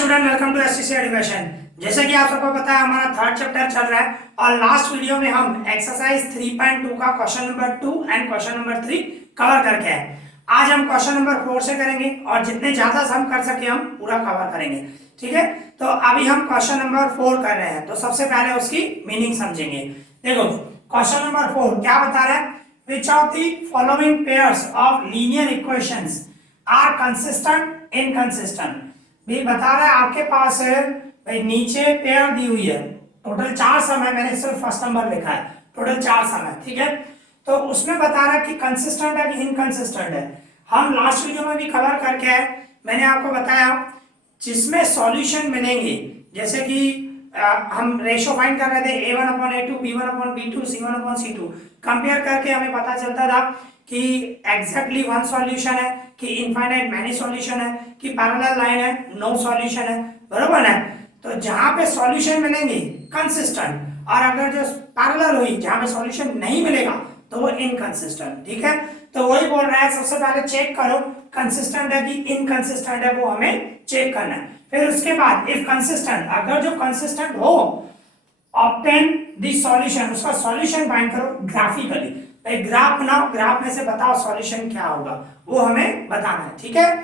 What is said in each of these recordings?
Student, welcome to STC education. जैसे कि आप सबको पता है हमारा थर्ड चैप्टर चल रहा है और लास्ट वीडियो में हम एक्सरसाइज 3.2 का question number 2 and question number 3 cover करके आए। आज हम क्वेश्चन नंबर 4 से करेंगे और जितने ज्यादा हम कर सके हम पूरा कवर करेंगे। ठीक है, तो अभी हम क्वेश्चन नंबर 4 कर रहे हैं, तो सबसे पहले उसकी मीनिंग समझेंगे। देखो क्वेश्चन नंबर 4 क्या बता रहा है, which of the following pairs of linear equations are consistent inconsistent. भी बता रहा है आपके पास है भाई, नीचे पेयर दी हुई है, टोटल 4 सम है, मैंने सिर्फ फर्स्ट नंबर लिखा है, टोटल 4 सम है। ठीक है, तो उसमें बता रहा है कि कंसिस्टेंट है कि इनकंसिस्टेंट है। हम लास्ट वीडियो में भी कवर करके आए, मैंने आपको बताया जिसमें सॉल्यूशन मिलेंगे, जैसे कि हम रेशो फाइंड कर रहे थे a1/a2 b1/b2 c1/c2, कंपेयर करके हमें पता चलता था कि एग्जैक्टली वन सॉल्यूशन है, कि इनफाइनाइट मैनी सॉल्यूशन है, कि पैरेलल लाइन है, नो सॉल्यूशन है, बरोबर है। तो जहां पे सॉल्यूशन मिलेंगे कंसिस्टेंट, और अगर जो पैरेलल हुई जहां पे सॉल्यूशन नहीं मिलेगा तो वो इनकंसिस्टेंट। ठीक है, तो वही बोल रहा है, सबसे पहले चेक करो कंसिस्टेंट है कि इनकंसिस्टेंट है, वो हमें चेक करना है। फिर उसके बाद इफ कंसिस्टेंट, अगर जो कंसिस्टेंट हो ऑब्टेन द सॉल्यूशन, उसका सॉल्यूशन फाइंड करो ग्राफिकली। एक ग्राफ बनाओ, ग्राफ में से बताओ सॉल्यूशन क्या होगा, वो हमें बताना है। ठीक है,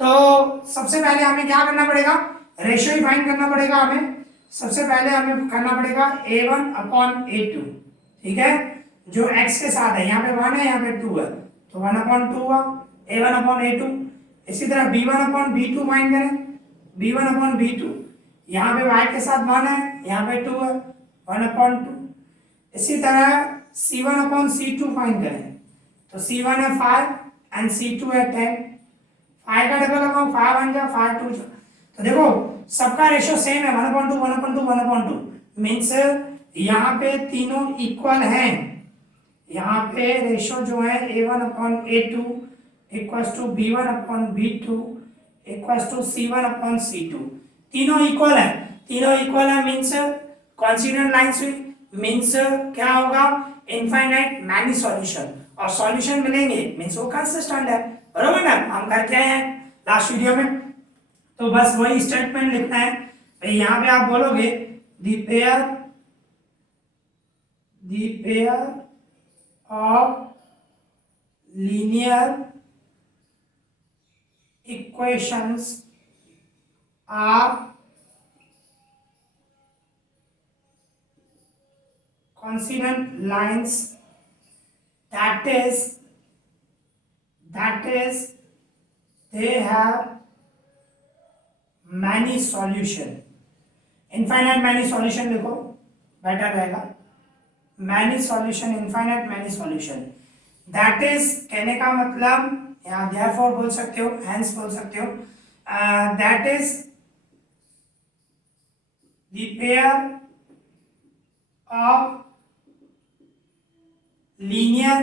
तो सबसे पहले हमें क्या करना पड़ेगा, रेशियो ही फाइंड करना पड़ेगा हमें। सबसे पहले हमें करना पड़ेगा a1/a2। ठीक है, जो x के साथ है, यहाँ पे 1 है, यहाँ पे 2 है, तो 1/2 हुआ a1/a2। इसी तरह b1/b2 फाइंड करें, b1/b2, यहाँ पे y के साथ 1 है, यहाँ पे 2 है, 1/2। इसी तरह c1/c2 फाइंड करें, तो c1 है 5 एंड c2 है 10। 5 का डबल लगाओ, 5 1 जा 5 2 जा, तो देखो सबका रेशियो सेम है, 1/2 1/2 1/2, मींस यहाँ पे तीनों इक्वल हैं। यहाँ पे रेशियो जो है a1/a2 equals to b1/b2 equals to c1/c2, तीनों इक्वल है। तीनों इक्वल है मींस कॉन्सिडेंट लाइंस हुई, मींस क्या होगा, इनफाइनाइट मैनी सॉल्यूशन, और सॉल्यूशन मिलेंगे मींस वो कंसिस्टेंट है, बरोबर ना। हम करके आए हैं लास्ट वीडियो में, तो बस वही स्टेटमेंट लिखना है। यहाँ पे आप बोलोगे the pair of linear equations are consonant lines, that is they have many solution, infinite many solution लिखो बेटर रहेगा, many solution, infinite many solution, that is कहने का मतलब यहाँ therefore बोल सकते हो, hence बोल सकते हो, that is the pair of linear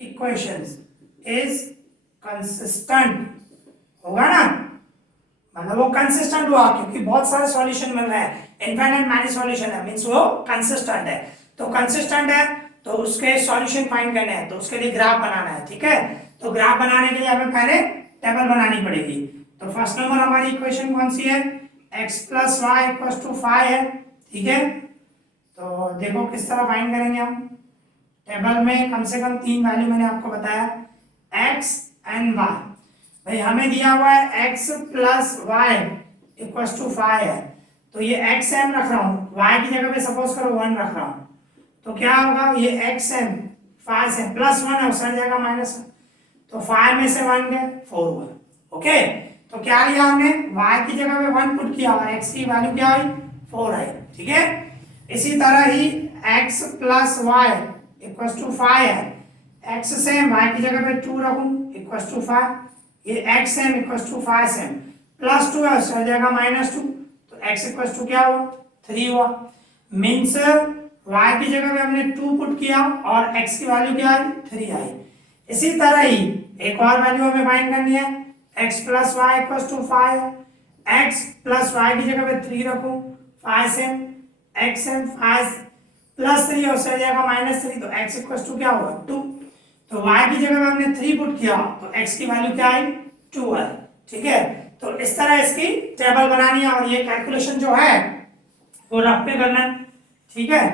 equations is consistent, होगा ना, मतलब वो कंसिस्टेंट हुआ क्योंकि बहुत सारे सॉल्यूशन मिल रहे हैं, इनफाइनाइट मैनी सॉल्यूशन है, मींस वो कंसिस्टेंट है। तो कंसिस्टेंट है तो उसके सॉल्यूशन फाइंड करने हैं, तो उसके लिए ग्राफ बनाना है। ठीक है, तो ग्राफ बनाने के लिए हमें पहले टेबल बनानी पड़ेगी। तो फर्स्ट नंबर हमारी इक्वेशन कौन सी है, x + y = 5 है। ठीक है, तो देखो किस तरह फाइंड करेंगे हम। टेबल में कम से कम 3 वैल्यू मैंने आपको बताया, x एंड y। भाई हमें दिया हुआ है x + y = 5 है, तो ये xm रख रहा हूँ, y की जगह पे सपोज करो 1 रख रहा हूँ, तो क्या होगा, ये xm 5 से +1 है, उस जाएगा माइनस, तो 5 में से 1 गए 4 हुआ। ओके, तो क्या लिया हमने, y की जगह पे 1 पुट किया और x की वैल्यू क्या आई, 4 आई। ठीक है, इसी तरह ही x + y = 5 है, x सेम y की जगह पे 2 रखूं = 5, ये xm = 5 सेम, +2 है उस जाएगा -2, तो x = क्या हुआ, 3 हुआ, मींस y की जगह पे हमने 2 पुट किया और x की वैल्यू क्या आई, 3 आई। इसी तरह ही एक और वैल्यू हमें फाइंड करनी है, x + y = 5 है, x + y की जगह पे 3 रखूं, 5 सेम, xm 5 +3 और से जाएगा -3, तो x = क्या हुआ, 2, तो y की जगह में हमने 3 पुट किया तो x की वैल्यू क्या आई, 2 आई। ठीक है। तो इस तरह इसकी टेबल बनानी है और ये कैलकुलेशन जो है वो रफ पे करना है, ठीक है।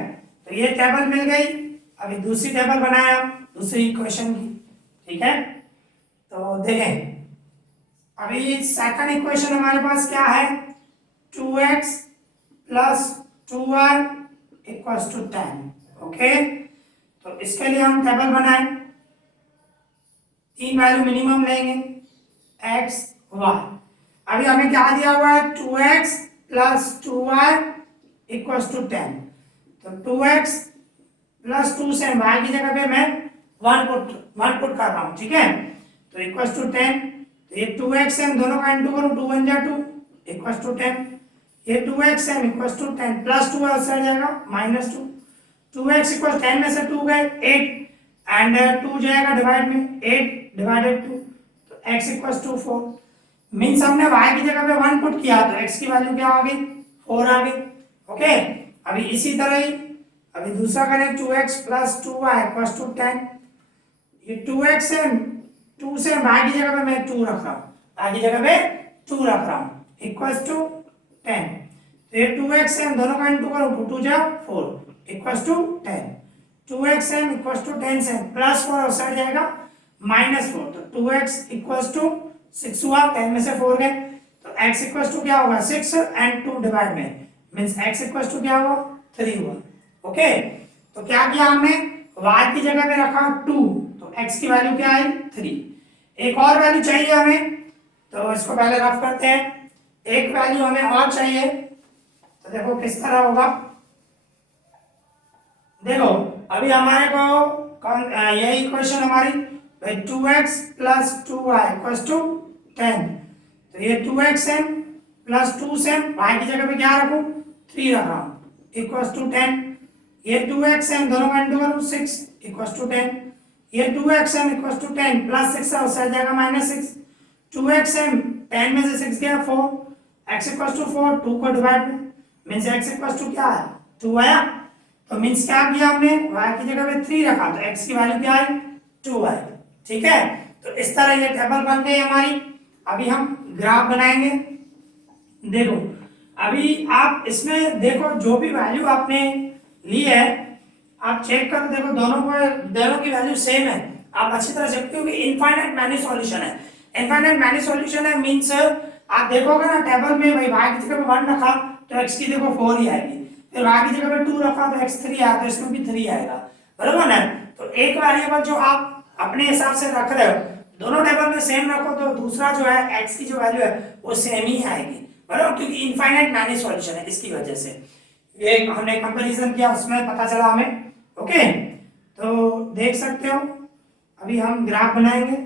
तो ये टेबल मिल गई। अभी दूसरी टेबल बनाया दूसरी इक्वेशन की, ठीक है। तो देखें अभी सेकंड इक्वेशन हमारे पास क्या है, 2x plus 2y equals to 10। Okay, तो इसके लिए हम टेबल बनाए, तीन वैल्यू मिनिमम लेंगे x y। अभी हमें क्या दिया हुआ है, 2x plus 2y equals to 10। तो 2x प्लस 2 से y की जगह पे मैं 1 पुट कर रहा हूँ, ठीक है। तो इक्वल्स टू 10। तो ये 2x m दोनों का इंटू करो, 2 1 जा 2 इक्वल्स टू 10। ये 2x m equals to 10 plus 2 है उससे आ जाएगा -2। 2x इक्वल्स 10 में से 2 गए 8 एंड 2 जाएगा डिवाइड में, 8 डिवाइडेड 2, तो x इक्वल्स टू 4। मीन्स हमने y की जगह पे 1 पुट किया तो x की वैल्यू क्या आ गई, 4 आ गई। ओके, अभी इसी तरह ही अभी दूसरा करें, 2x plus 2y equals to 10। ये 2x है, 2 से y की जगह पे मैं 2 रख रहा हूँ, y की जगह पे 2 रख रहा हूँ इक्वल्स टू 10। तो ये 2x है, दोनों का इंटू करो, 2 2 जा 4 इक्वल्स टू 10। 2x है इक्वल्स टू 10 से प्लस 4 आउटसाइड जाएगा -4, तो 2x इक्वल्स टू 6 हुआ, 10 में से 4 गए, तो x इक्वल्स टू क्या होगा 6 एंड 2 डिवाइड में, मींस x इक्वल्स टू क्या हुआ 3 हुआ। ओके, तो क्या किया हमने, y की जगह पे रखा 2, तो x की वैल्यू क्या आई 3। एक और वैल्यू चाहिए हमें, तो इसको पहले रफ करते हैं। एक वैल्यू हमें और चाहिए, तो देखो किस तरह होगा। देखो अभी हमारे को यही इक्वेशन हमारी 2x plus 2y equals to 10। तो ये 2x m प्लस 2 से y की जगह पे क्या रखूं 3 रखा हूं इक्वल्स टू 10। ये 2x m दोनों का इंटू करूं 6 इक्वल्स टू 10। ये 2x m equals to 10 plus 6 है उससे आ जाएगा -6। 2x m 10 में से 6 गया 4, x इक्वल्स टू 4, 2 को डिवाइड में, मींस x इक्वल्स टू क्या है 2 आया। तो मींस क्या किया हमने, y की जगह पे 3 रखा तो x की वैल्यू क्या आई 2 आई, ठीक है। तो इस तरह ये टेबल बन गई हमारी। अभी हम ग्राफ बनाएंगे। देखो अभी आप इसमें देखो जो भी वैल्यू आपने ली है आप चेक करो, देखो दोनों की वैल्यू सेम है। आप अच्छी तरह से, क्योंकि इनफाइनाइट मैनी सॉल्यूशन है, इनफाइनाइट मैनी सॉल्यूशन है, मींस आप देखोगे ना टेबल में भाई y की जगह पे 1 रखा तो x की देखो 4 ही आएगी, फिर y की जगह पे 2 रखा तो x 3 आया, तो इसमें भी 3 आएगा, बराबर ना। तो एक वेरिएबल जो आप अपने हिसाब से रख रहे हो, दोनों टेबल में सेम रखो तो दूसरा जो है x की जो वैल्यू है वो सेम ही आएगी, बराबर, क्योंकि इनफाइनाइट मैनी सॉल्यूशन है, इसकी वजह से ये हमने कंपैरिजन किया उसमें पता चला हमें। ओके, तो देख सकते हो अभी हम ग्राफ बनाएंगे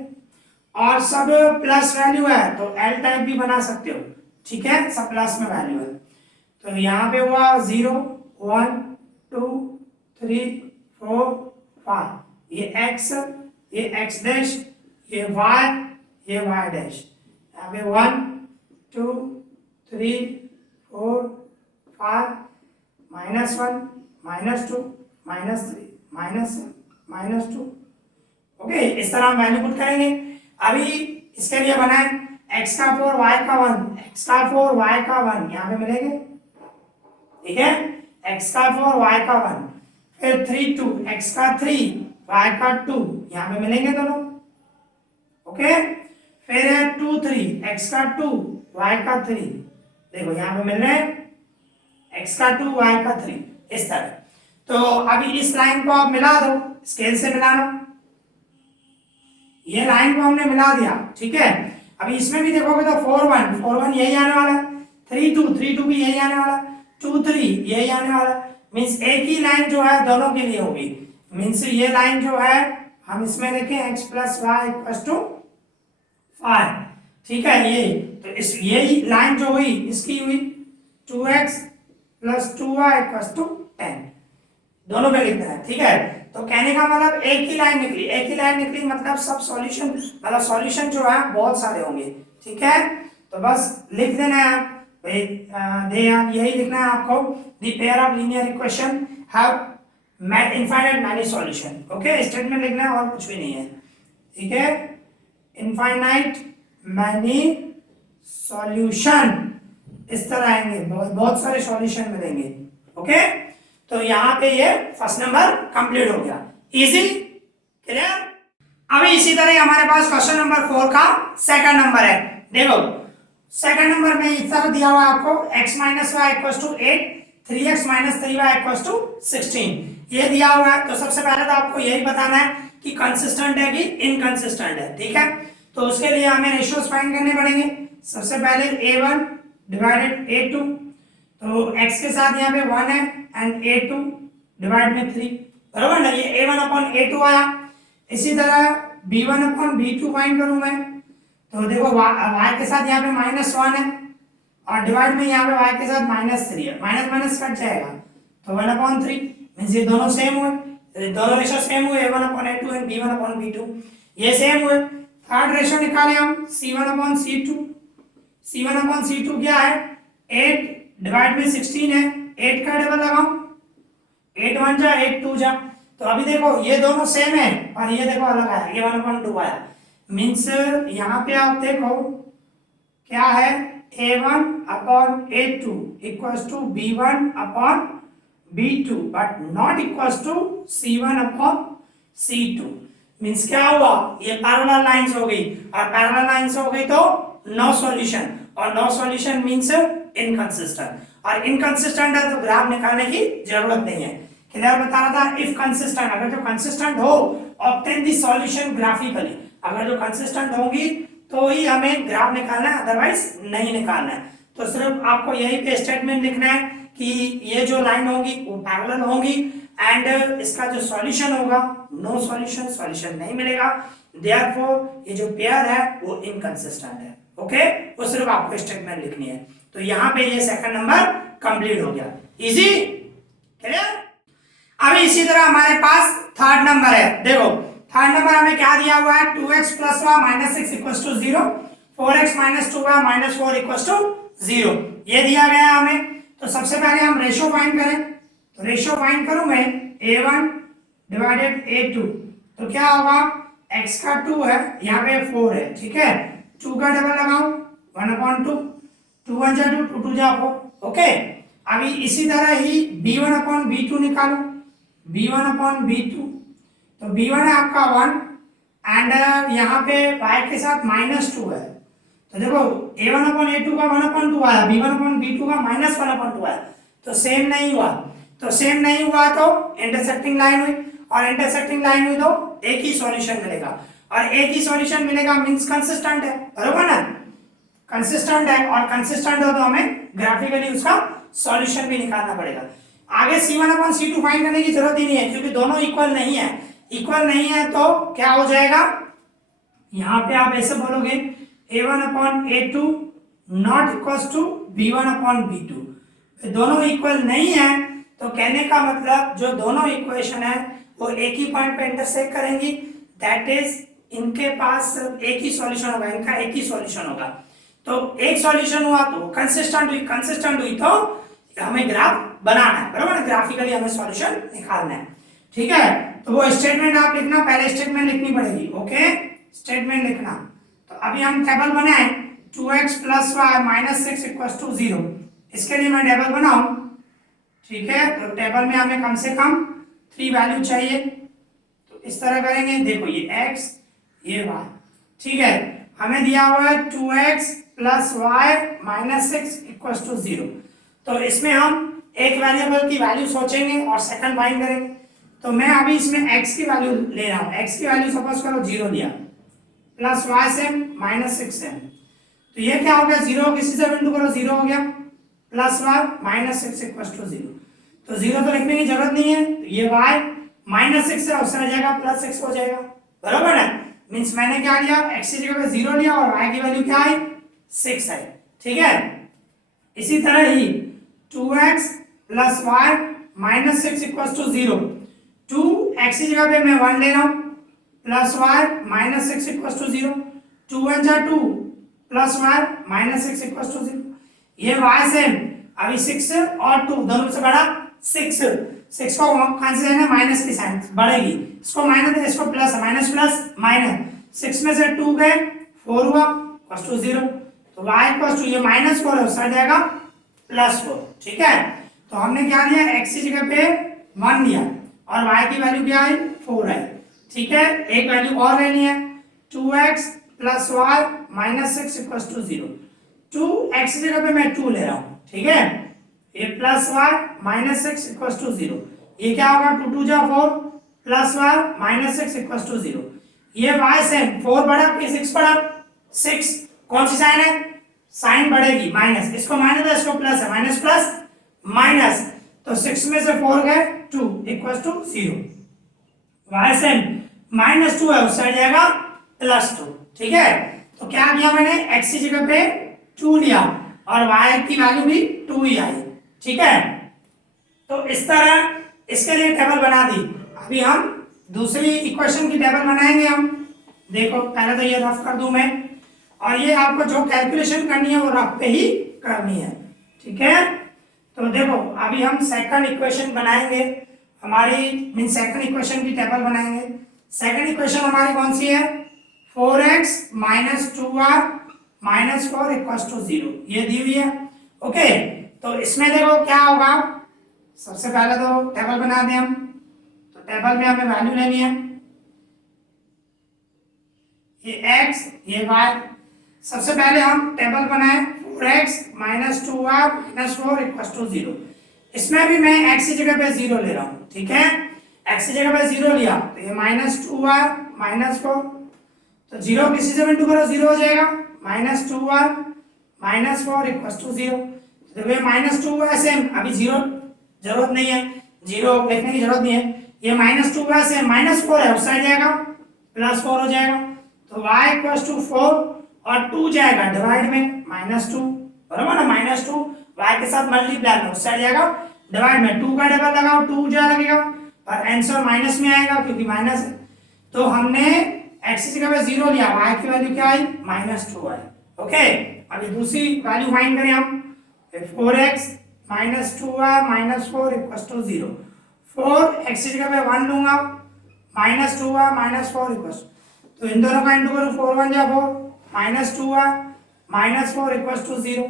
और सब प्लस वैल्यू है तो एल टाइप भी बना सकते हो, ठीक है, सब प्लस में वैल्यू है। तो यहाँ पे हुआ 0 1 2 3 4 5, ये x, ये x डैश, ये y, ये y डैश। यहाँ पे 1 2 3 4 5 -1 -2 -3 -2। ओके, इस तरह हम वैल्यू पुट करेंगे। अभी इसके लिए बनाए x का 4 y का 1, x का 4 y का 1 यहाँ पे मिलेंगे, ठीक है, x का 4 y का 1, फिर 3 2 x का 3 y का 2 यहाँ पे मिलेंगे दोनों। ओके, फिर 2 3 x का 2 y का 3, देखो यहाँ पे मिल रहे हैं x का 2 y का 3, इस तरह। तो अभी इस लाइन को आप मिला दो, स्केल से मिला लो, ये लाइन को हमने मिला दिया, ठीक है। अभी इसमें भी देखोगे तो 4 1 यही आने वाला है, 3 2 भी यही आने वाला है, 2 3 यही आने वाला है, मींस एक ही लाइन जो है दोनों के लिए होगी। मींस ये लाइन जो है हम इसमें लिखें x plus y equals to 5, ठीक है। ये तो इस यही लाइन जो हुई इसकी हुई 2x plus 2y equals to 10, दोनों पे लिखना है, ठीक है। तो कहने का मतलब एक ही लाइन निकली, एक ही लाइन निकली मतलब सब सॉल्यूशन, मतलब सॉल्यूशन जो है बहुत सारे होंगे, ठीक है। तो बस लिख देना है आप, यही लिखना है आपको, the pair of linear equation have infinite many solution. Okay, statement लिखना है और कुछ भी नहीं है, ठीक है। इनफाइनाइट मैनी सॉल्यूशन इस तरह आएंगे, बहुत सारे सॉल्यूशन मिलेंगे। ओके, तो यहाँ पे ये फर्स्ट नंबर कंप्लीट हो गया। Easy, clear. अभी इसी तरह हमारे पास क्वेश्चन नंबर 4 का सेकंड नंबर है। देखो सेकंड नंबर में इस तरह दिया हुआ है आपको x minus y equals to 8, 3x minus 3y equals to 16 ये दिया हुआ है। तो सबसे पहले तो आपको यही बताना है कि कंसिस्टेंट है कि इनकंसिस्टेंट है, ठीक है। तो उसके लिए हमें रेशियोज फाइंड करने पड़ेंगे। सबसे पहले a1 डिवाइडेड a2, तो x के साथ यहाँ पे 1 है एंड a2 डिवाइड में 3, बराबर ना, ये a1 अपॉन a2 आया। इसी तरह b1 अपॉन b2 फाइंड करूं मैं, तो देखो y के साथ यहाँ पे -1 है और डिवाइड में यहाँ पे y के साथ -3 है, माइनस माइनस कट जाएगा तो 1/3 मींस ये दोनों सेम हुए, दोनों रेशियो सेम हुए, a1 upon a2 and b1 upon b2 ये सेम हुए। थर्ड रेशियो निकाले हम c1 upon c2, c1 upon c2 क्या है 8 डिवाइड में 16 है, 8 का डबल लगाओ, 8 1 जा 8 2 जा, तो अभी देखो ये दोनों सेम है और ये देखो अलग आया, ये 1/2 आया। मीन्स यहाँ पे आप देखो क्या है a1 upon a2 equals to b1 upon b2 but not equals to c1 upon c2। Means क्या हुआ, ये पैरेलल लाइंस हो गई और पैरेलल लाइंस हो गई तो नो सॉल्यूशन, और नो सॉल्यूशन मीन्स इनकंसिस्टेंट, और इनकंसिस्टेंट है तो ग्राफ निकालने की जरूरत नहीं है। क्लियर बता रहा था। इफ कंसिस्टेंट, अगर जो कंसिस्टेंट हो ऑब्टेन द सॉल्यूशन ग्राफिकली, अगर जो कंसिस्टेंट होंगी तो ही हमें ग्राफ निकालना है, अदरवाइज नहीं निकालना है। तो सिर्फ आपको यही पे स्टेटमेंट लिखना है कि ये जो लाइन होगी वो पैरेलल होगी एंड इसका जो सॉल्यूशन होगा नो सॉल्यूशन, सॉल्यूशन नहीं मिलेगा, देयरफॉर ये जो पेयर है वो इनकंसिस्टेंट है। ओके, वो सिर्फ आपको स्टेटमेंट लिखनी है। तो यहाँ पे ये सेकंड नंबर कंप्लीट हो गया। Easy, clear. अभी इसी तरह हमारे पास थर्ड नंबर है। देखो थर्ड नंबर हमें क्या दिया हुआ है 2x plus y minus 6 equals to 0, 4x minus 2y minus 4 equals to 0 ये दिया गया हमें। तो सबसे पहले हम रेशियो फाइंड करें, तो रेशियो फाइंड करूं मैं a1 डिवाइडेड a2, तो क्या होगा x का 2 है, यहाँ पे 4 है, ठीक है, 2 का डबल लगाऊं 1/2, 2 1 जा 2, 2 2 जा 4। ओके, अभी इसी तरह ही b1 अपॉन b2 निकालो, b1 अपॉन b2, तो b1 है आपका 1 एंड यहाँ पे y के साथ -2 है, तो देखो a1 अपॉन a2 का 1/2 आया, b1 अपॉन b2 का -1/2 आया, तो सेम नहीं हुआ। तो सेम नहीं हुआ तो इंटरसेक्टिंग लाइन हुई, और इंटरसेक्टिंग लाइन हुई तो एक ही सॉल्यूशन मिलेगा, और एक ही सॉल्यूशन मिलेगा मींस कंसिस्टेंट है, बरोबर ना, कंसिस्टेंट है, और कंसिस्टेंट हो तो हमें ग्राफिकली उसका सॉल्यूशन भी निकालना पड़ेगा। आगे c1 अपॉन c2 फाइंड करने की जरूरत ही नहीं है क्योंकि दोनों इक्वल नहीं है। इक्वल नहीं है तो क्या हो जाएगा, यहाँ पे आप ऐसे बोलोगे a1 upon a2 not equals to b1 upon b2, दोनों इक्वल नहीं है तो कहने का मतलब जो दोनों इक्वेशन है वो एक ही पॉइंट पे इंटरसेक्ट करेंगी, दैट इज इनके पास सिर्फ एक ही सॉल्यूशन होगा, इनका एक ही सॉल्यूशन होगा। तो एक सॉल्यूशन हुआ तो कंसिस्टेंट हुई तो हमें ग्राफ बनाना है, बराबर, ग्राफिकली हमें सॉल्यूशन निकालना है, ठीक है। तो वो स्टेटमेंट आप लिखना, पहले स्टेटमेंट लिखनी पड़ेगी। ओके, स्टेटमेंट लिखना। तो अभी हम टेबल बनाए 2x plus y minus 6 equals to 0, इसके लिए मैं टेबल बनाऊं, ठीक है। तो टेबल में हमें कम से कम 3 वैल्यू चाहिए, तो इस तरह करेंगे, देखो ये x ये y, ठीक है। हमें दिया हुआ है 2x plus y minus 6 equals to 0, तो इसमें हम एक वेरिएबल की वैल्यू सोचेंगे और सेकंड फाइंड करेंगे। तो मैं अभी इसमें x की वैल्यू ले रहा हूँ, x की वैल्यू सपोज करो 0 लिया, plus y same minus 6 same, तो ये क्या हो गया 0 किसी से बिंदु करो 0 हो गया, plus y minus 6 equals to 0, तो 0 तो लिखने की जरूरत नहीं है, तो ये y माइनस 6 से उससे जाएगा प्लस 6 हो जाएगा, बराबर है। मींस मैंने क्या लिया x की जगह पे 0 लिया और y की वैल्यू क्या आई 6 आई, ठीक है। इसी तरह ही 2x plus y minus 6 equals to 0, 2x की जगह पे मैं 1 ले रहा हूँ, plus y minus 6 equals to 0, 2 1 जा 2 plus y minus 6 equals to 0, ये y सेम, अभी 6 और 2 दोनों से बड़ा 6 को कौन से जाएगा माइनस की साइन बढ़ेगी, इसको माइनस इसको प्लस, माइनस प्लस माइनस, 6 में से 2 गए 4 हुआ इक्वल्स टू 0, तो y इक्वल टू ये -4 है उस साइड जाएगा +4। ठीक है, तो हमने क्या लिया, x की जगह पे 1 लिया और y की वैल्यू क्या है 4 है। ठीक है, एक वैल्यू और लेनी है 2x + y - 6 = 0। 2x की जगह पे मैं 2 ले रहा हूँ। ठीक है, ये +y - 6 = 0। ये क्या होगा 2 2 जा 4 +y - 6 = 0। ये y सेम 4 बड़ा कि 6 बड़ा, 6 कौन सी साइन है, साइन बढ़ेगी माइनस, इसको माइनस है इसको प्लस है, माइनस प्लस माइनस, तो 6 में से 4 गए 2 = 0। y सेम -2 है उस साइड जाएगा +2। ठीक है, तो क्या किया मैंने, x की जगह पे 2 लिया और y की वैल्यू भी 2 ही आई। ठीक है, तो इस तरह इसके लिए टेबल बना दी। अभी हम दूसरी इक्वेशन की टेबल बनाएंगे हम। देखो पहले तो ये रफ कर दूं मैं, और ये आपको जो कैलकुलेशन करनी है वो रफ पे ही करनी है। ठीक है, तो देखो अभी हम सेकंड इक्वेशन बनाएंगे, हमारी मीन सेकंड इक्वेशन की टेबल बनाएंगे। सेकंड इक्वेशन हमारी कौन सी है, 4x - 2y - 4 = 0, ये दी हुई है। ओके, तो इसमें देखो क्या होगा, सबसे पहले तो टेबल बना दें हम। तो टेबल में हमें वैल्यू लेनी है, ये x ये y। सबसे पहले हम टेबल बनाए 4x - 2y - 4 = 0। इसमें भी मैं x की जगह पे 0 ले रहा हूँ। ठीक है, x की जगह पे 0 लिया तो ये -2y - 4, तो 0 किसी से भी इंटू करो 0 हो जाएगा, -2y - 4 = 0। तो ये -2y सेम, अभी 0 जरूरत नहीं है, 0 लिखने की जरूरत नहीं है, ये -2y से -4 है उस साइड जाएगा +4 हो जाएगा। तो y = 4 और 2 जाएगा डिवाइड में -2, बराबर ना, -2 y के साथ मल्टीप्लाई में उस साइड जाएगा डिवाइड में, 2 का डबल लगाओ 2 जा लगेगा और आंसर माइनस में आएगा क्योंकि माइनस है। तो हमने x की जगह पे 0 लिया, y की वैल्यू क्या आई -2 आई। ओके, अभी दूसरी वैल्यू फाइंड करें हम, 4x - 2y - 4 = 0। 4x की जगह पे 1 लूंगा, -2y - 4 = तो इन दोनों का इंटू करूं 4 1 जा 4 -2y - 4 = 0।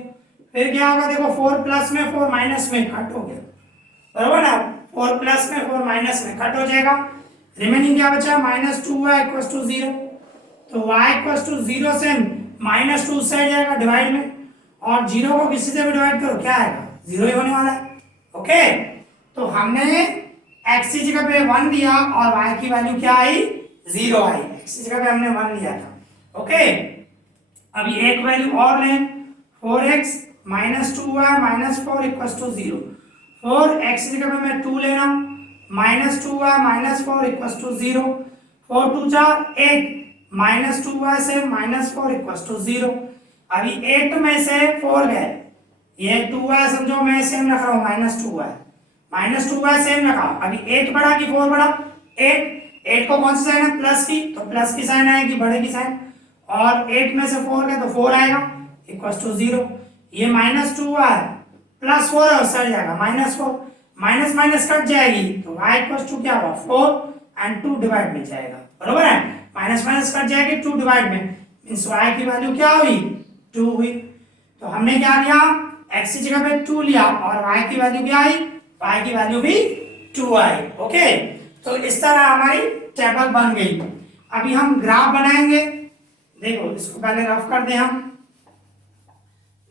फिर क्या होगा, देखो 4 प्लस में 4 माइनस में कट हो गया, बराबर ना, 4 प्लस में 4 माइनस में कट हो जाएगा, रिमेनिंग क्या बचा -2y = 0। तो y = 0 से -2 साइड जाएगा डिवाइड में, और 0 को किसी से भी डिवाइड करो क्या आएगा, 0 ही होने वाला है। ओके, तो हमने x की जगह पे 1 दिया और y की वैल्यू क्या आई 0 आई, x की जगह पे हमने 1 लिया था। ओके, अभी एक वैल्यू और लें, 4x - 2y - 4 = 0। 4x की जगह पे मैं 2 ले रहा हूँ, -2y - 4 = 0। 4 2 4 8, -2y से -4 = 0। अभी 8 में से 4 गए, ये 2y समझो मैं सेम रख रहा हूँ, -2y सेम रखा। अभी 8 बड़ा कि 4 बड़ा, 8 को कौन सी साइन है प्लस की, तो प्लस की साइन आएगी, बड़े की साइन, और 8 में से 4 गए तो 4 आएगा = 0। ये -2y + 4 है उस साइड जाएगा -4, माइनस माइनस कट जाएगी तो y = क्या होगा 4 एंड 2 डिवाइड में जाएगा, बरोबर है, माइनस माइनस कट जाएगी 2 डिवाइड में, मींस y की वैल्यू क्या हुई 2 हुई। तो हमने क्या लिया, x की जगह पे 2 लिया और y की वैल्यू क्या आई, y की वैल्यू भी 2 आई। ओके, तो इस तरह हमारी टेबल बन गई। अभी हम ग्राफ बनाएंगे, देखो इसको पहले रफ कर दें हम,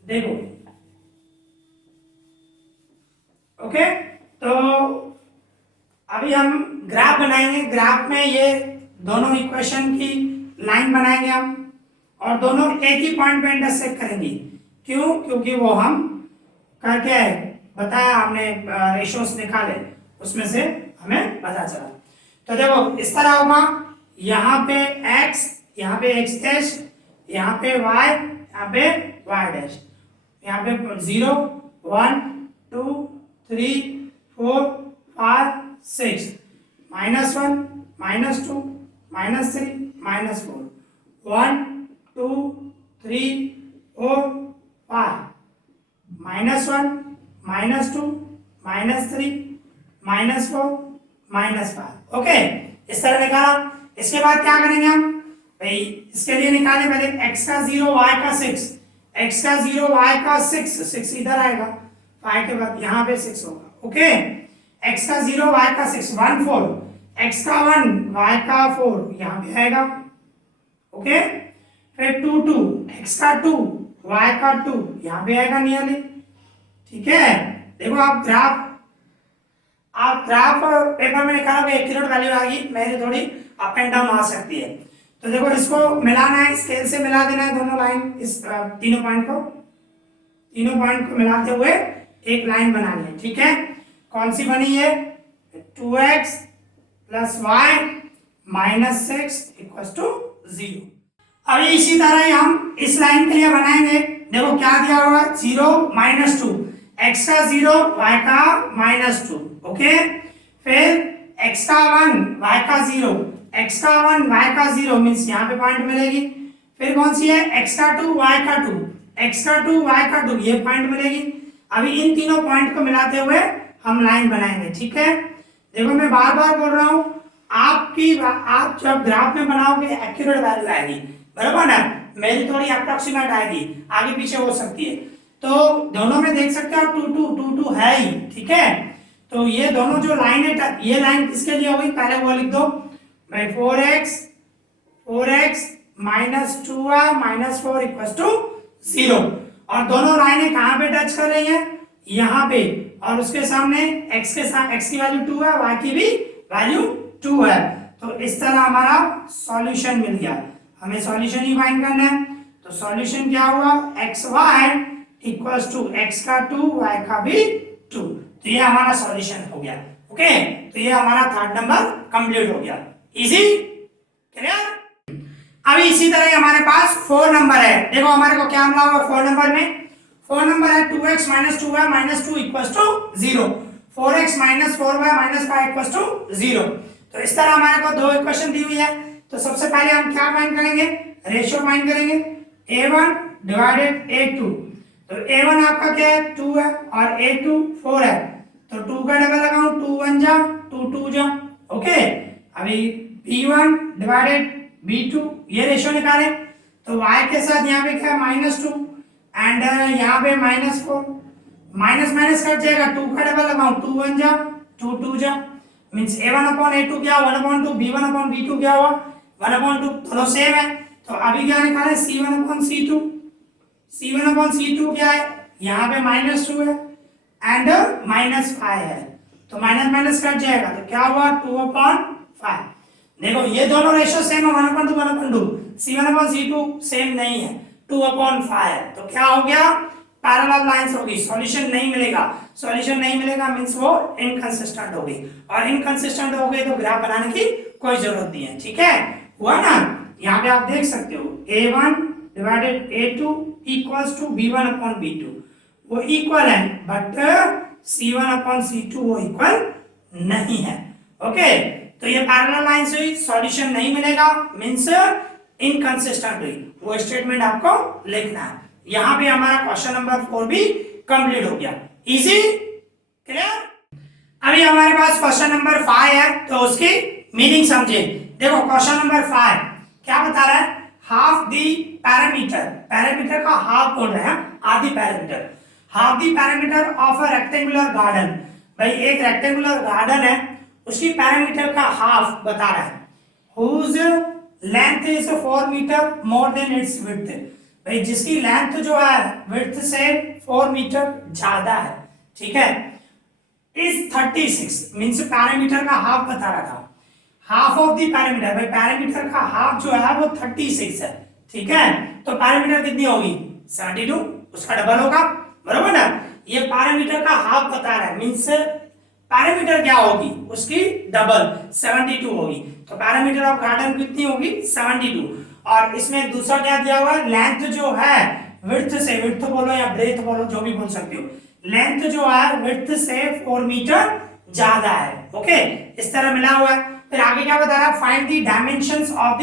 देखो ओके, तो अभी हम ग्राफ बनाएंगे। ग्राफ में ये दोनों इक्वेशन की लाइन बनाएंगे हम, और दोनों एक ही पॉइंट पे इंटरसेक्ट करेंगी। क्यों, क्योंकि वो हम करके आए, बताया हमने, रेशियोस निकाले उसमें से हमें पता चला। तो देखो इस तरह होगा, यहाँ पे x, यहाँ पे x डैश, यहाँ पे y, यहाँ पे y डैश, यहाँ पे 0 1 2 3 4 5 6, -1 -2 -3 -4, 1 2 3 4 5, -1 -2 -3 -4 -5। ओके, इस तरह निकाला। इसके बाद क्या करेंगे हम भाई, इसके लिए निकाले पहले x का 0 y का 6, x का 0 y का 6 इधर आएगा, 5 के बाद यहाँ पे 6 होगा। ओके, x का 0 y का 6 1 4, x का 1 y का 4 यहाँ पे आएगा। ओके, फिर 2 2, x का 2 y का 2 यहाँ पे आएगा नियरली। ठीक है, देखो आप ग्राफ पेपर में निकालोगे एक्यूरेट वैल्यू आएगी, मेरी थोड़ी अप एंड डाउन आ सकती है। तो देखो इसको मिलाना है, स्केल से मिला देना है दोनों लाइन, इस तीनों पॉइंट को मिलाते हुए एक लाइन बनानी है। ठीक है, कौन सी बनी है? 2x plus y minus 6 equal to 0। अभी इसी तरह ही हम इस लाइन के लिए बनाएंगे। देखो क्या दिया हुआ है, 0 माइनस 2, x का 0 y का माइनस 2। ओके, फिर x का 1 y का 0, x का 1 y का 0 मीन्स यहाँ पे पॉइंट मिलेगी। फिर कौन सी है? x का 2 y का 2, x का 2 y का 2 ये पॉइंट मिलेगी। अभी इन तीनों पॉइंट को मिलाते हुए हम लाइन बनाएंगे। ठीक है, देखो मैं बार बार बोल रहा हूँ, आप जब ग्राफ में बनाओगे एक्यूरेट वैल्यू आएगी, बराबर ना? मेरी थोड़ी अप्रोक्सीमेट आएगी, आगे पीछे हो सकती है। तो दोनों में देख सकते हो 2 2 2 2 है ही। ठीक है, तो ये दोनों जो लाइन है, ये लाइन किसके लिए होगी? पहले वो लिख दो भाई, 4x minus 2y minus 4 equal to 0। और दोनों लाइनें कहाँ पे टच कर रही हैं? यहाँ पे, और उसके सामने x के साथ x की वैल्यू 2 है, y की भी वैल्यू 2 है। तो इस तरह हमारा सॉल्यूशन मिल गया। हमें सॉल्यूशन ही फाइंड करना है। तो सॉल्यूशन क्या हुआ? xy इक्वल्स टू x का 2 y का भी 2। तो ये हमारा सॉल्यूशन हो गया। ओके, तो ये हमारा थर्ड नंबर कंप्लीट हो गया। Easy, clear? अभी इसी तरह हमारे पास 4 नंबर है। देखो हमारे को क्या मिला हुआ 4 नंबर में? 4 नंबर है 2x minus 2y minus 2 equals to 0, 4x minus 4y minus 5 equals to 0। तो इस तरह हमारे को दो इक्वेशन दी हुई है। तो सबसे पहले हम क्या फाइंड करेंगे? रेशियो फाइंड करेंगे, a1 डिवाइडेड a2। तो a1 आपका क्या है? 2 है, और a2 4 है। तो 2 का डबल लगाऊं, 2 1 जा 2 2 जा। ओके, अभी b1 डिवाइडेड b2 ये रेशियो निकालें। तो y के साथ यहाँ पे क्या है? -2 एंड यहाँ पे -4, माइनस माइनस कट जाएगा, 2 का डबल लगाऊं, 2 1 जा 2 2 जा, मींस a1 अपॉन a2 क्या हुआ? 1/2, b1 अपॉन b2 क्या हुआ? 1/2, दोनों सेम है। तो अभी क्या निकालें? c1 upon c2, c1 upon c2 क्या है? यहाँ पे -2 है एंड -5 है। तो माइनस माइनस कट जाएगा, तो क्या हुआ? 2/5। देखो ये दोनों रेशियो सेम है, 1/2 1/2। c1 अपॉन c2 सेम नहीं है, 2/5 है। तो क्या हो गया? पैरेलल लाइंस होगी, सॉल्यूशन नहीं मिलेगा। सॉल्यूशन नहीं मिलेगा मींस वो इनकंसिस्टेंट होगी, और इनकंसिस्टेंट हो गई तो ग्राफ बनाने की कोई जरूरत नहीं है। ठीक है, हुआ ना? यहाँ पे आप देख सकते हो a1 divided a2 equals to b1 upon b2, वो इक्वल है, बट c1 अपॉन c2 वो इक्वल नहीं है। ओके, तो ये पैरेलल लाइंस हुई, सॉल्यूशन नहीं मिलेगा मींस इनकंसिस्टेंट हुई। वो स्टेटमेंट आपको लिखना है। यहाँ पे हमारा क्वेश्चन नंबर 4 भी कंप्लीट हो गया। Easy, clear? अभी हमारे पास क्वेश्चन नंबर 5 है, तो उसकी मीनिंग समझे। देखो क्वेश्चन नंबर 5 क्या बता रहा है? हाफ दी पैरामीटर, पैरामीटर का हाफ बोल रहे हैं, आधी parameter, half the parameter of a rectangular garden. भाई एक रेक्टेंगुलर गार्डन है, उसकी पैरामीटर का हाफ बता रहा है। Whose length is 4 metre more than its width. भाई जिसकी लेंथ जो है विड्थ से 4 मीटर ज्यादा है, ठीक है, इज 36 मींस पैरामीटर का हाफ बता रहा था। हाफ ऑफ द पैरामीटर, भाई पैरामीटर का हाफ जो है वो 36 है, ठीक है। तो पैरामीटर कितनी होगी? 72, उसका डबल होगा, बरोबर ना? ये पैरामीटर का हाफ बता रहा है मींस पैरामीटर क्या होगी? उसकी डबल 72 होगी। तो पैरामीटर ऑफ गार्डन कितनी होगी? 72। और इसमें दूसरा क्या दिया हुआ है? लेंथ जो है विड्थ से, विड्थ बोलो या ब्रेथ बोलो, जो भी बोल सकते हो, लेंथ जो है विड्थ से 4 मीटर ज्यादा है। ओके, इस तरह मिला हुआ है। फिर आगे क्या बता रहा है? Find the dimensions of the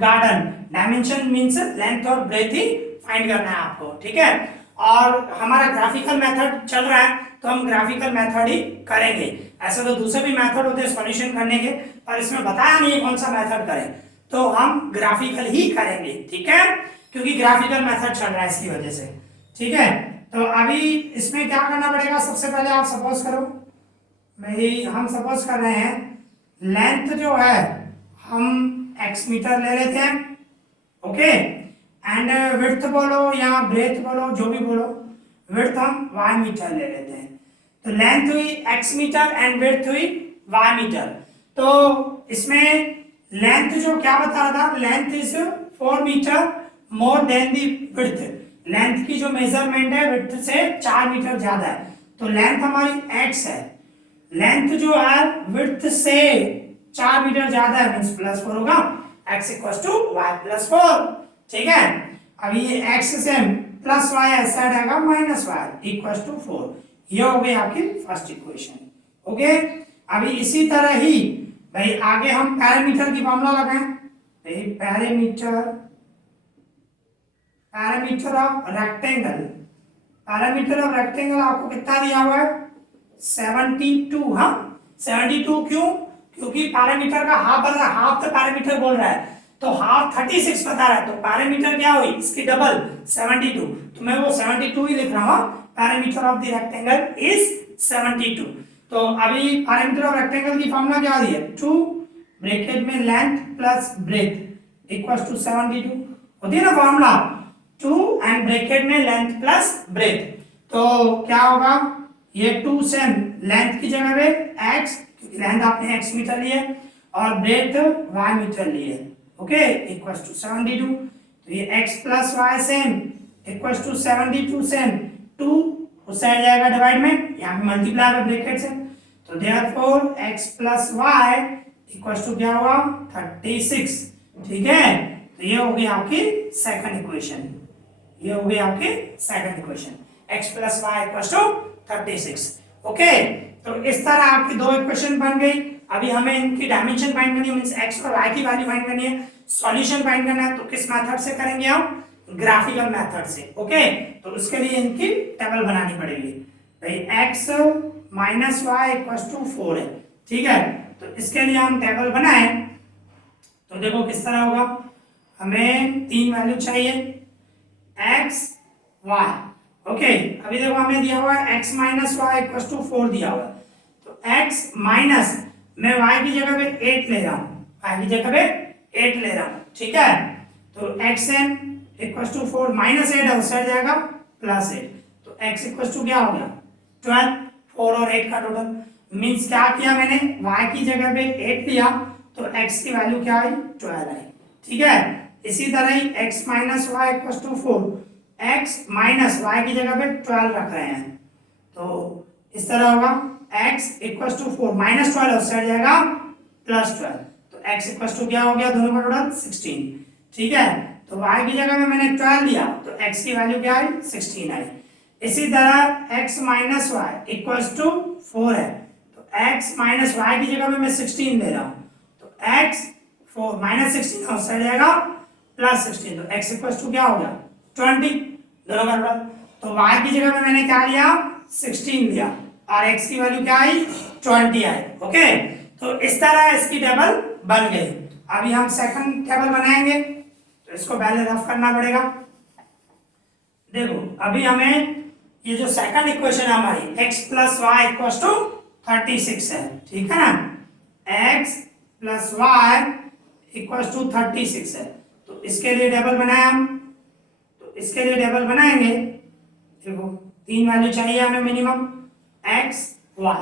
garden. Dimension means length और ब्रेथ ही फाइंड करना है आपको, ठीक है। और हमारा ग्राफिकल मेथड चल रहा है, तो हम ग्राफिकल मेथड ही करेंगे। ऐसे तो दूसरे भी मेथड होते हैं सॉल्यूशन करने के, पर इसमें बताया नहीं कौन सा मेथड करें, तो हम ग्राफिकल ही करेंगे, ठीक है। क्योंकि ग्राफिकल मेथड चल रहा है इसकी वजह से। ठीक है, तो अभी इसमें क्या करना पड़ेगा, सबसे पहले आप सपोज करो भाई, हम सपोज कर रहे हैं लेंथ जो है हम x मीटर ले लेते हैं, ओके, एंड विड्थ बोलो या ब्रेथ बोलो, जो भी बोलो, विड्थ हम y मीटर ले लेते हैं। तो लेंथ हुई x मीटर एंड विड्थ हुई y मीटर। तो इसमें लेंथ जो क्या बता रहा था, length is 4 metre more than the width. Length की जो मेजरमेंट है विड्थ से 4 मीटर ज्यादा है, तो लेंथ हमारी x है, लेंथ जो है विड्थ से 4 मीटर ज्यादा है, मींस +4 होगा, x equals to y plus 4। ठीक है, अभी ये x से प्लस y इस साइड आएगा माइनस y इक्वल्स टू 4। ये हो गई आपकी फर्स्ट इक्वेशन। ओके, अभी इसी तरह ही भाई आगे हम पैरामीटर की फॉर्मूला लगाएं। भाई parameter of rectangle, parameter of rectangle आपको कितना दिया हुआ है, 72। हाँ 72 क्यों, क्योंकि पैरामीटर का हाफ बन रहा है, हाफ तो पैरामीटर बोल रहा है, तो हाफ 36 बता रहा है, तो पैरामीटर क्या हुई इसकी डबल 72, तो मैं वो 72 ही लिख रहा हूँ। Parameter of the rectangle is 72। तो अभी पैरामीटर ऑफ रेक्टेंगल की फॉर्मूला क्या दी है, 2 ब्रैकेट में length plus breadth equals to 72 होती है ना फॉर्मूला, 2 एंड ब्रैकेट में लेंथ प्लस ब्रेथ। तो क्या होगा, ये 2 सेम लेंथ की जगह पे x, क्योंकि लेंथ आपने x मीटर लिए और ब्रेथ y मीटर लिए, ओके, इक्वल्स टू 72। तो ये x plus y same equals to 72 same, 2 उस साइड जाएगा डिवाइड में, यहाँ पे मल्टीप्लाई है ब्रैकेट से, तो therefore x plus y equals to क्या होगा 36। ठीक है, तो ये हो गई आपकी सेकंड इक्वेशन, ये हो गई आपकी second equation, x plus y equals to 36। Okay, तो इस तरह आपकी दो इक्वेशन बन गई। अभी हमें इनकी डायमेंशन फाइंड करनी है, मींस x और y की वैल्यू फाइंड करनी है, सॉल्यूशन फाइंड करना है, तो किस मेथड से करेंगे हम, ग्राफिकल मेथड से। ओके, तो उसके लिए इनकी टेबल बनानी पड़ेगी। भाई x minus y equals to 4 है, ठीक है, तो इसके लिए हम टेबल बनाए, तो देखो किस तरह होगा, हमें 3 वैल्यू चाहिए x y। ओके, अभी देखो हमें दिया हुआ है x minus y equals to 4 दिया हुआ है, तो x माइनस मैं y की जगह पे 8 ले रहा हूँ, y की जगह पे 8 ले रहा हूँ, ठीक है, तो xn इक्वल्स टू 4 माइनस 8 है उस साइड जाएगा प्लस 8, तो x इक्वल्स टू क्या हो गया 12, 4 और 8 का टोटल, मींस क्या किया मैंने, y की जगह पे 8 लिया तो x की वैल्यू क्या आई 12 आई। ठीक है, इसी तरह ही x minus y equals to 4, x minus y की जगह पे 12 रख रहे हैं, तो इस तरह होगा x इक्वल्स टू 4 माइनस 12 उस साइड जाएगा प्लस 12, तो x इक्वल्स टू क्या हो गया दोनों का टोटल 16। ठीक है, तो y की जगह में मैंने 12 लिया तो x की वैल्यू क्या आई 16 आई। इसी तरह x minus y equals to 4 है, तो x माइनस वाई की जगह में मैं 16 ले रहा हूँ, तो x 4 माइनस 16 उस साइड जाएगा प्लस 16, तो x इक्वल्स टू क्या हो गया 20 दोनों का टोटल, तो y की जगह में मैंने क्या लिया 16 लिया और x की वैल्यू क्या आई 20 आई। ओके, तो इस तरह इसकी टेबल बन गई। अभी हम सेकंड टेबल बनाएंगे, तो इसको पहले रफ करना पड़ेगा। देखो अभी हमें ये जो सेकंड इक्वेशन है हमारी x plus y equals to 36 है, ठीक है ना, x plus y equals to 36 है, तो इसके लिए टेबल बनाए हम, तो इसके लिए टेबल बनाएंगे, देखो 3 वैल्यू चाहिए हमें मिनिमम x y,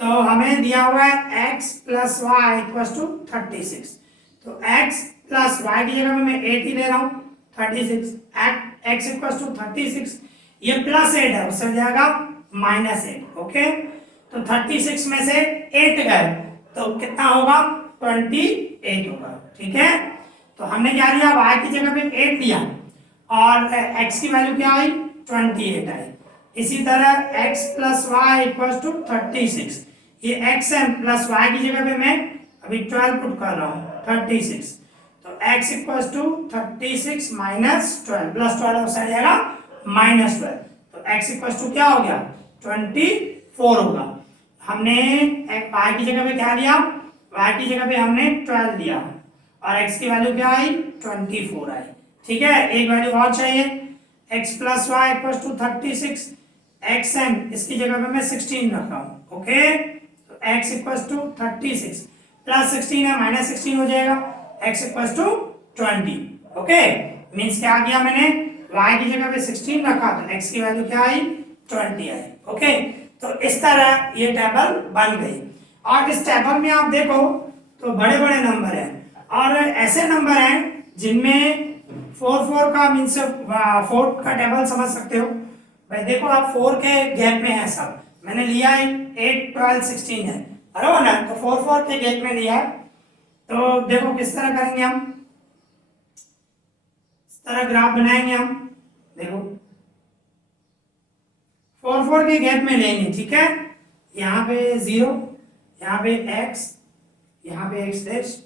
तो हमें दिया हुआ है x plus y equals to 36, तो x प्लस वाई की जगह में मैं 8 ही ले रहा हूँ 36, x इक्वल्स टू 36, ये प्लस 8 है उससे जाएगा माइनस 8। ओके, तो 36 में से 8 गए तो कितना होगा 28 होगा। ठीक है, तो हमने क्या लिया y की जगह पे 8 लिया और x की वैल्यू क्या आई 28 आई। इसी तरह x plus y equals to 36, ये x है प्लस y की जगह पे मैं अभी 12 पुट कर रहा हूँ 36, तो x equals to 36 minus 12 plus 12 हो जाएगा माइनस 12, तो x इक्वल्स टू क्या हो गया 24 होगा। हमने y की जगह पे क्या लिया, y की जगह पे हमने 12 लिया और x की वैल्यू क्या आई 24 आई। ठीक है, एक वैल्यू और चाहिए, x plus y equal to 36, xm इसकी जगह पे मैं 16 रख रहा हूँ। ओके, तो x इक्वल टू 36 प्लस 16 है माइनस 16 हो जाएगा, x equal to 20। Okay, means क्या किया मैंने, y की जगह पे 16 रखा तो x की वैल्यू क्या आई, 20 आई। ओके, तो इस तरह ये टेबल बन गई। और इस टेबल में आप देखो तो बड़े बड़े नंबर हैं और ऐसे नंबर हैं जिनमें 4 का मीन्स 4 का टेबल समझ सकते हो भाई। देखो आप 4 के गैप में है सब, मैंने लिया है 8 12 16 है, बराबर ना, तो 4 के गैप में लिया है। तो देखो किस तरह करेंगे हम, इस तरह ग्राफ बनाएंगे हम। देखो 4 के गैप में लेंगे, ठीक है, यहाँ पे 0, यहाँ पे x, यहाँ पे x डैश,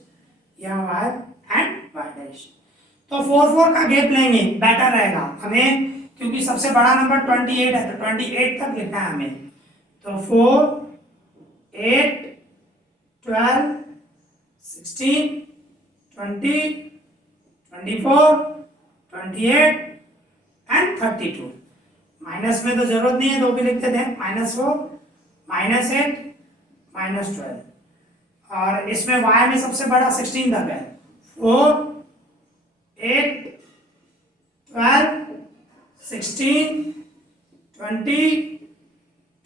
यहाँ y एंड y डैश। तो 4 का गैप लेंगे, बेटर रहेगा हमें, क्योंकि सबसे बड़ा नंबर 28 है तो 28 तक लिखना है हमें। तो 4 8 12 16 20 24 28 एंड 32। माइनस में तो जरूरत नहीं है, तो भी लिखते थे, -4 -8 -12। और इसमें y में सबसे बड़ा 16 तक है, 4 8 12 16 20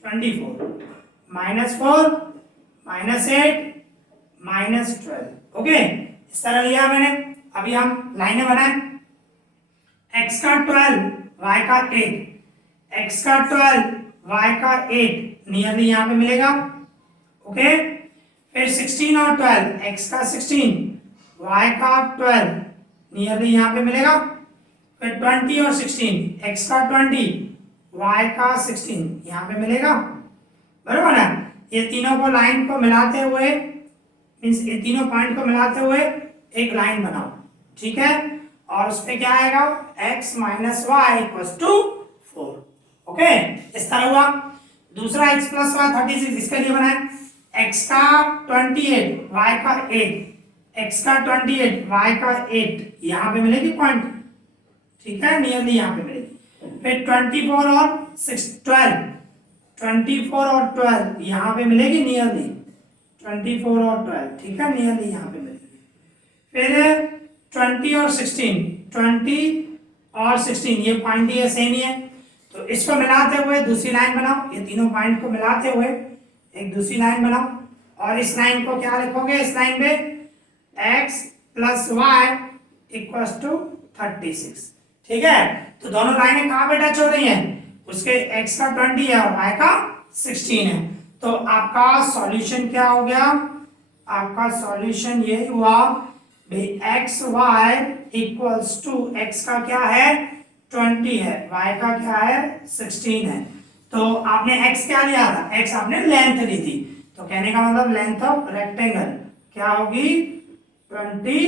24 -4 -8 -12। ओके, इस तरह लिया मैंने। अभी हम लाइनें बनाएं, x का 12 y का 8, x का 12 y का 8 नियरली यहाँ पे मिलेगा। ओके, फिर 16 और 12, x का 16 y का 12 नियरली यहाँ पे मिलेगा। फिर 20 और 16, x का 20 y का 16 यहाँ पे मिलेगा, बराबर ना। ये तीनों को लाइन को मिलाते हुए, मीन्स ये तीनों पॉइंट को मिलाते हुए एक लाइन बनाओ, ठीक है, और उस पे क्या आएगा, x minus y equal to 4। Okay, इस तरह हुआ। दूसरा x प्लस वाई 36, इसके लिए बनाए, x का 28 y का 8, x का 28 y का 8 यहाँ पे मिलेगी पॉइंट, ठीक है, नियरली यहाँ पे मिलेगी। फिर 24 और 12, 24 और 12 यहाँ पे मिलेगी नियरली, 24 और 12, ठीक है, नियरली यहाँ पे मिलेगी। फिर 20 और 16, 20 और 16 ये पॉइंट ये सेम ही है, तो इसको मिलाते हुए दूसरी लाइन बनाओ, ये तीनों पॉइंट को मिलाते हुए एक दूसरी लाइन बनाओ। और इस लाइन को क्या लिखोगे, इस लाइन पे x plus y equal to 36, ठीक है। तो दोनों लाइनें कहाँ पे टच हो रही हैं, उसके x का 20 है और y का 16 है। तो आपका सॉल्यूशन क्या हो गया, आपका सॉल्यूशन ये हुआ x y equals to, x का क्या है 20 है, y का क्या है 16 है। तो आपने x क्या लिया था, x आपने लेंथ ली थी, तो कहने का मतलब लेंथ ऑफ रेक्टेंगल क्या होगी 20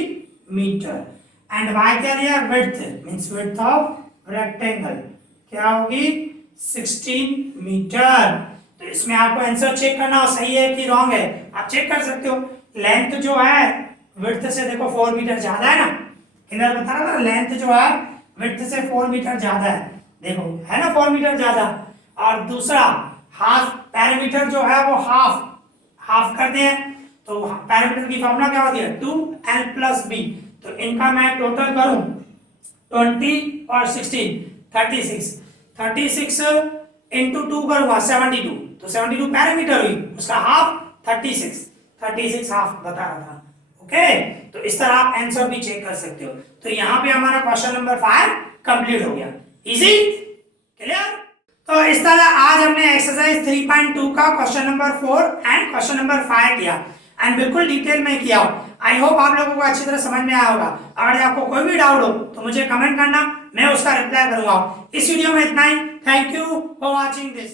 मीटर, एंड y क्या लिया width, means width of rectangle क्या होगी 16 मीटर। तो इसमें आपको आंसर चेक करना हो सही है कि रॉन्ग है, आप चेक कर सकते हो। लेंथ जो है विड्थ से देखो 4 मीटर ज्यादा है ना, किधर बता रहा था, लेंथ जो है विड्थ से 4 मीटर ज्यादा है, देखो है ना 4 मीटर ज्यादा। और दूसरा हाफ पैरामीटर जो है वो हाफ करते हैं, तो पैरामीटर की फॉर्मूला क्या होती है 2l प्लस b। तो इनका मैं टोटल करूं 20 और 16 36 इंटू 2 करूंगा 72, तो 72 पैरामीटर हुई, उसका हाफ 36 हाफ बता रहा था। ओके, तो इस तरह आप आंसर भी चेक कर सकते हो। तो यहाँ पे हमारा क्वेश्चन नंबर 5 कंप्लीट हो गया, इजी क्लियर। तो इस तरह आज हमने एक्सरसाइज 3.2 का question number 4 and question number 5 किया, एंड बिल्कुल डिटेल में किया। आई होप आप लोगों को अच्छी तरह समझ में आया होगा। अगर आपको कोई भी डाउट हो तो मुझे कमेंट करना, मैं उसका रिप्लाई करूंगा। इस वीडियो में इतना ही, thank you for watching this.